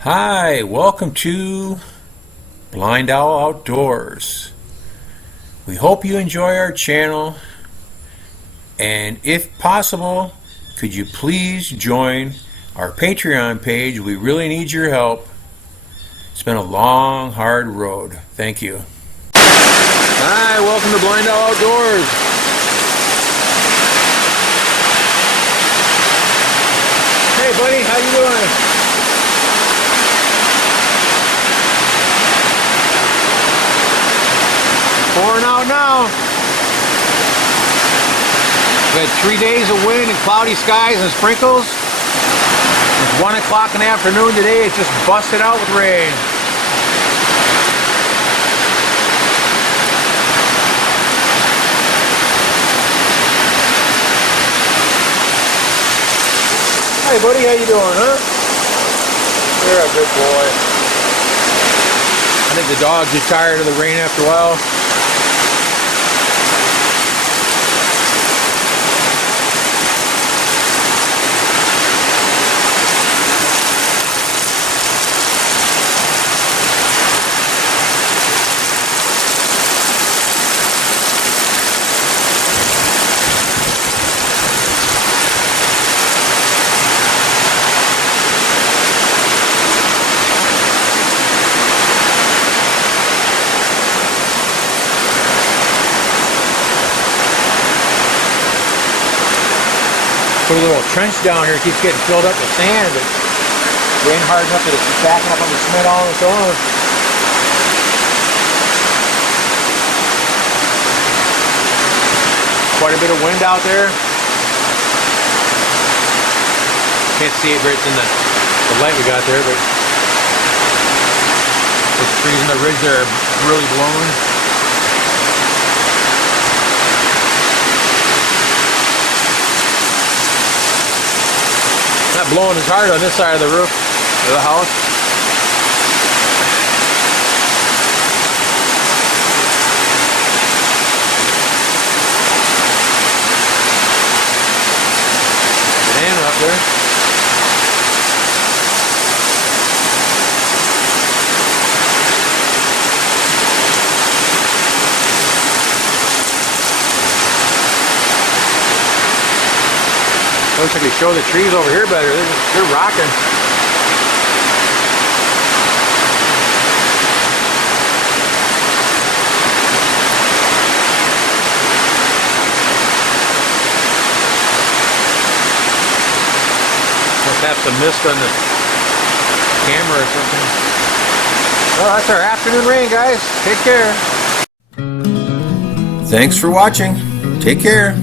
Hi, welcome to BlindOwl Outdoors. We hope you enjoy our channel, and if possible, could you please join our Patreon page? We really need your help. It's been a long, hard road. Thank you. Hi, welcome to BlindOwl Outdoors. Hey buddy, how you doing? Pouring out now. We had 3 days of wind and cloudy skies and sprinkles. It's 1 o'clock in the afternoon today. It just busted out with rain. Hey buddy, how you doing, huh? You're a good boy. I think the dogs are tired of the rain after a while. Put a little trench down here, keeps getting filled up with sand, but rain hard enough that it's backing up on the cement all on its own. Quite a bit of wind out there. Can't see it right in the light we got there, but the trees in the ridge there are really blowing. Not blowing as hard on this side of the roof of the house. Banana up there. Looks like we show the trees over here better. They're rocking. Must have some mist on the camera or something. Well, that's our afternoon rain, guys. Take care. Thanks for watching. Take care.